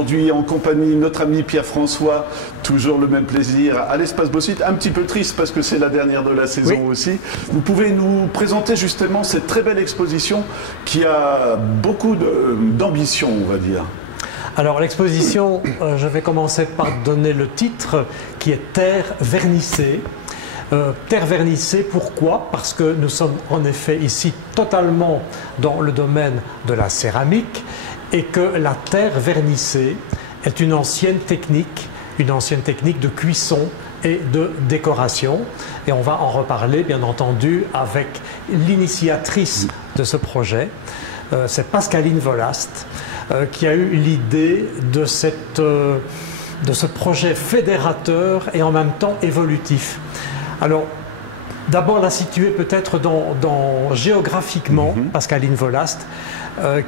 aujourd'hui en compagnie de notre ami Pierre-François, toujours le même plaisir, à l'espace Beausite, un petit peu triste parce que c'est la dernière de la saison aussi. Vous pouvez nous présenter justement cette très belle exposition qui a beaucoup d'ambition, on va dire. Alors l'exposition, je vais commencer par donner le titre qui est Terre vernissée. Terre vernissée, pourquoi? Parce que nous sommes en effet ici totalement dans le domaine de la céramique et que la terre vernissée est une ancienne technique de cuisson et de décoration. Et on va en reparler bien entendu avec l'initiatrice de ce projet, c'est Pascaline Volast, qui a eu l'idée de ce projet fédérateur et en même temps évolutif. Alors, d'abord la situer peut-être géographiquement, Pascaline Volast,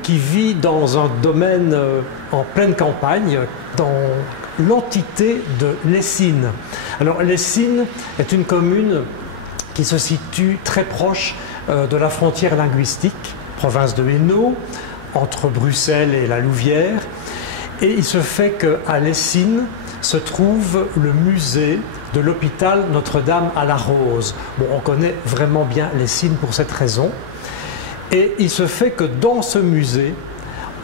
qui vit dans un domaine en pleine campagne, dans l'entité de Lessines. Alors, Lessines est une commune qui se situe très proche de la frontière linguistique, province de Hainaut, entre Bruxelles et la Louvière. Et il se fait qu'à Lessines se trouve le musée de l'hôpital Notre-Dame à la Rose. Bon, on connaît vraiment bien Lessines pour cette raison. Et il se fait que dans ce musée,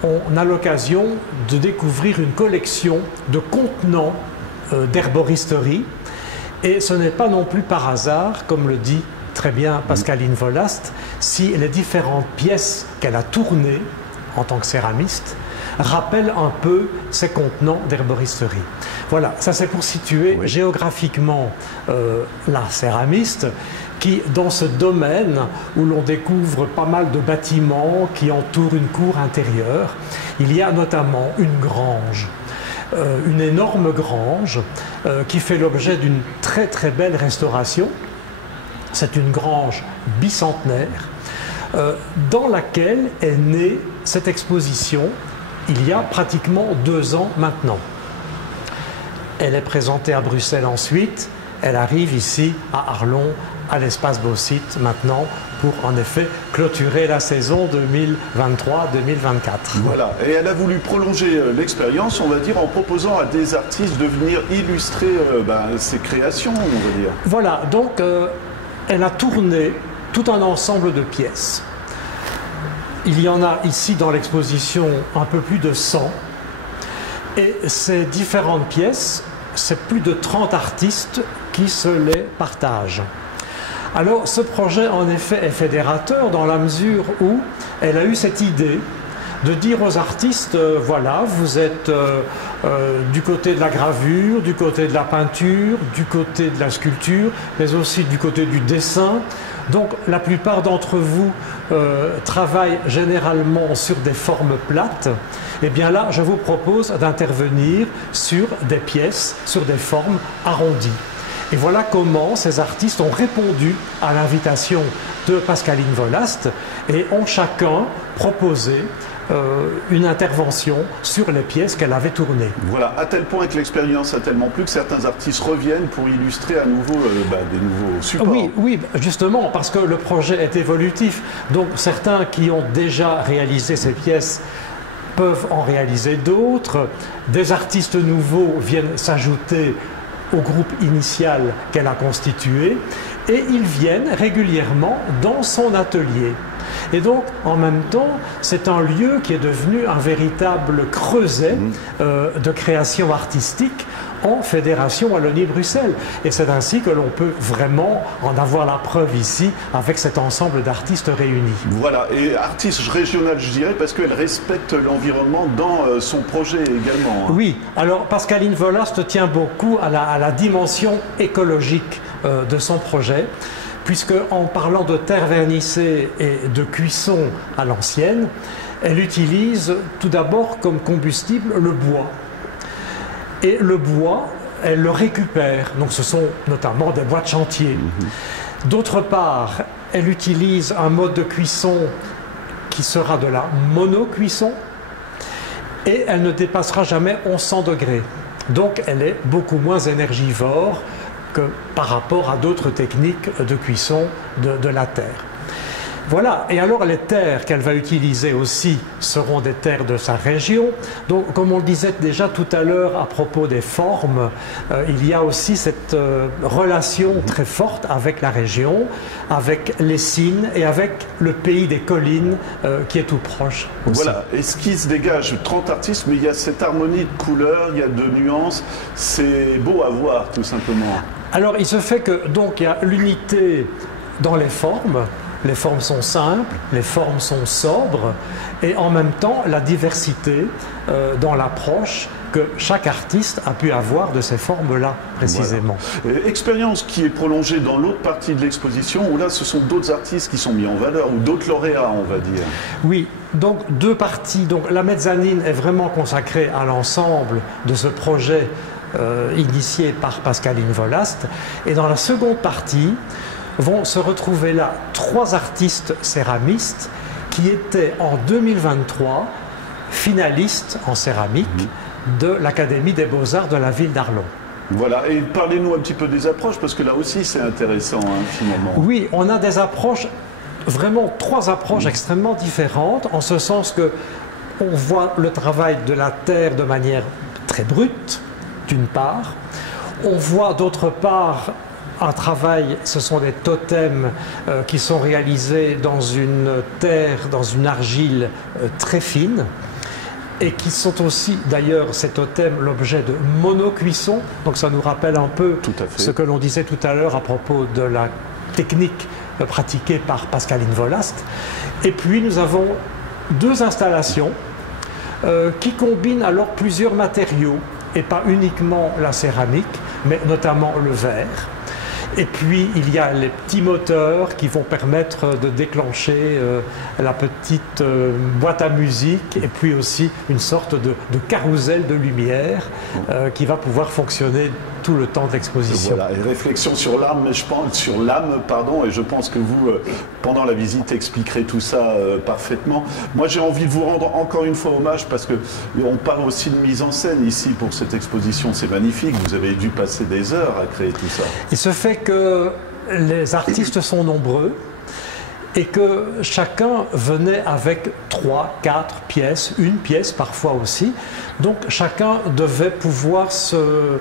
on a l'occasion de découvrir une collection de contenants d'herboristerie. Et ce n'est pas non plus par hasard, comme le dit très bien Pascaline Volast, si les différentes pièces qu'elle a tournées en tant que céramiste rappellent un peu ces contenants d'herboristerie. Voilà, ça c'est pour situer géographiquement la céramiste qui, dans ce domaine où l'on découvre pas mal de bâtiments qui entourent une cour intérieure, il y a notamment une grange, une énorme grange qui fait l'objet d'une très très belle restauration. C'est une grange bicentenaire dans laquelle est née cette exposition il y a pratiquement 2 ans maintenant. Elle est présentée à Bruxelles ensuite, elle arrive ici à Arlon, à l'espace Beausite maintenant, pour en effet clôturer la saison 2023-2024. Voilà, et elle a voulu prolonger l'expérience, on va dire, en proposant à des artistes de venir illustrer ses créations, on va dire. Voilà, donc elle a tourné tout un ensemble de pièces. Il y en a ici dans l'exposition un peu plus de 100. Et ces différentes pièces, c'est plus de 30 artistes qui se les partagent. Alors ce projet en effet est fédérateur dans la mesure où elle a eu cette idée de dire aux artistes, voilà, vous êtes du côté de la gravure, du côté de la peinture, du côté de la sculpture, mais aussi du côté du dessin. Donc la plupart d'entre vous travaillent généralement sur des formes plates. Et bien là, je vous propose d'intervenir sur des pièces, sur des formes arrondies. Et voilà comment ces artistes ont répondu à l'invitation de Pascaline Volast et ont chacun proposé une intervention sur les pièces qu'elle avait tournées. Voilà, à tel point que l'expérience a tellement plu que certains artistes reviennent pour illustrer à nouveau des nouveaux supports. Oui, justement, parce que le projet est évolutif. Donc certains qui ont déjà réalisé ces pièces peuvent en réaliser d'autres. Des artistes nouveaux viennent s'ajouter au groupe initial qu'elle a constitué et ils viennent régulièrement dans son atelier. Et donc, en même temps, c'est un lieu qui est devenu un véritable creuset de création artistique en Fédération Wallonie-Bruxelles. Et c'est ainsi que l'on peut vraiment en avoir la preuve ici avec cet ensemble d'artistes réunis. Voilà, et artiste régional, je dirais, parce qu'elle respecte l'environnement dans son projet également. Hein. Oui, alors Pascaline Volast tient beaucoup à la dimension écologique de son projet, puisque en parlant de terre vernissée et de cuisson à l'ancienne, elle utilise tout d'abord comme combustible le bois. Et le bois, elle le récupère, donc ce sont notamment des bois de chantier. D'autre part, elle utilise un mode de cuisson qui sera de la monocuisson et elle ne dépassera jamais 1100 degrés. Donc elle est beaucoup moins énergivore que par rapport à d'autres techniques de cuisson de la terre. Voilà, et alors les terres qu'elle va utiliser aussi seront des terres de sa région. Donc, comme on le disait déjà tout à l'heure à propos des formes, il y a aussi cette relation très forte avec la région, avec les Cygnes et avec le pays des collines qui est tout proche aussi. Voilà, et ce qui se dégage, 30 artistes, mais il y a cette harmonie de couleurs, il y a de nuances, c'est beau à voir tout simplement. Alors, il se fait que donc il y a l'unité dans les formes sont simples, les formes sont sobres, et en même temps la diversité dans l'approche que chaque artiste a pu avoir de ces formes-là, précisément. Voilà. Expérience qui est prolongée dans l'autre partie de l'exposition, où là ce sont d'autres artistes qui sont mis en valeur, ou d'autres lauréats, on va dire. Oui, donc deux parties. Donc, la mezzanine est vraiment consacrée à l'ensemble de ce projet initié par Pascaline Volast, et dans la seconde partie, vont se retrouver là 3 artistes céramistes qui étaient en 2023 finalistes en céramique de l'Académie des Beaux-Arts de la ville d'Arlon. Voilà, et parlez-nous un petit peu des approches, parce que là aussi c'est intéressant finalement. Oui, on a des approches, vraiment 3 approches extrêmement différentes, en ce sens que on voit le travail de la terre de manière très brute, d'une part. On voit d'autre part un travail, ce sont des totems qui sont réalisés dans une terre, dans une argile très fine, et qui sont aussi, d'ailleurs, ces totems, l'objet de monocuisson. Donc ça nous rappelle un peu ce que l'on disait tout à l'heure à propos de la technique pratiquée par Pascaline Volast. Et puis nous avons 2 installations qui combinent alors plusieurs matériaux, et pas uniquement la céramique, mais notamment le verre. Et puis, il y a les petits moteurs qui vont permettre de déclencher la petite boîte à musique, et puis aussi une sorte de carrousel de lumière qui va pouvoir fonctionner tout le temps de l'exposition. Voilà, et réflexion sur l'âme, et je pense que vous, pendant la visite, expliquerez tout ça parfaitement. Moi, j'ai envie de vous rendre encore une fois hommage, parce qu'on parle aussi de mise en scène ici pour cette exposition, c'est magnifique, vous avez dû passer des heures à créer tout ça. Il se fait que les artistes sont nombreux, et que chacun venait avec 3, 4 pièces, une pièce parfois aussi. Donc chacun devait pouvoir se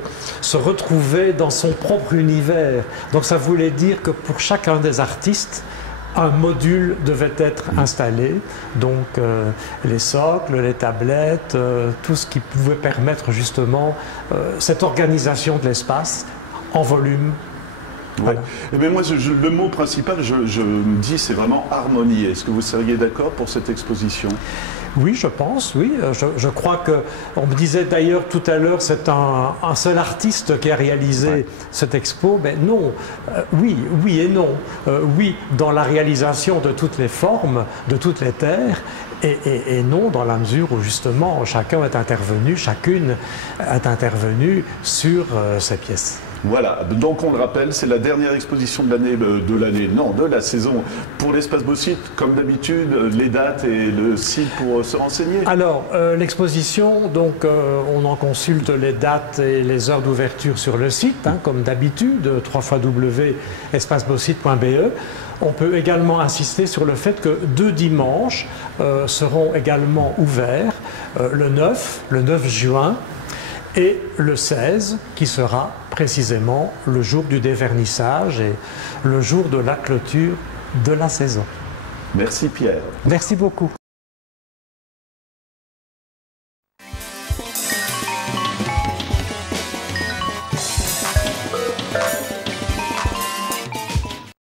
retrouver dans son propre univers. Donc ça voulait dire que pour chacun des artistes, un module devait être installé, donc les socles, les tablettes, tout ce qui pouvait permettre justement cette organisation de l'espace en volume. Voilà. Ouais. Mais moi, le mot principal, je me dis, c'est vraiment harmonie. Est-ce que vous seriez d'accord pour cette exposition? Oui, je pense, oui. Je crois que, on me disait d'ailleurs tout à l'heure, c'est un seul artiste qui a réalisé cette expo. Mais non, oui et non. Oui, dans la réalisation de toutes les formes, de toutes les terres, et non dans la mesure où justement chacun est intervenu, chacune est intervenue sur ces pièces. Voilà, donc on le rappelle, c'est la dernière exposition de la saison pour l'Espace Beau-Site. Comme d'habitude, les dates et le site pour se renseigner. Alors, l'exposition, donc on en consulte les dates et les heures d'ouverture sur le site, comme d'habitude, www.espacebauxite.be. On peut également insister sur le fait que 2 dimanches seront également ouverts, le 9 juin, et le 16, qui sera précisément le jour du dévernissage et le jour de la clôture de la saison. Merci Pierre. Merci beaucoup.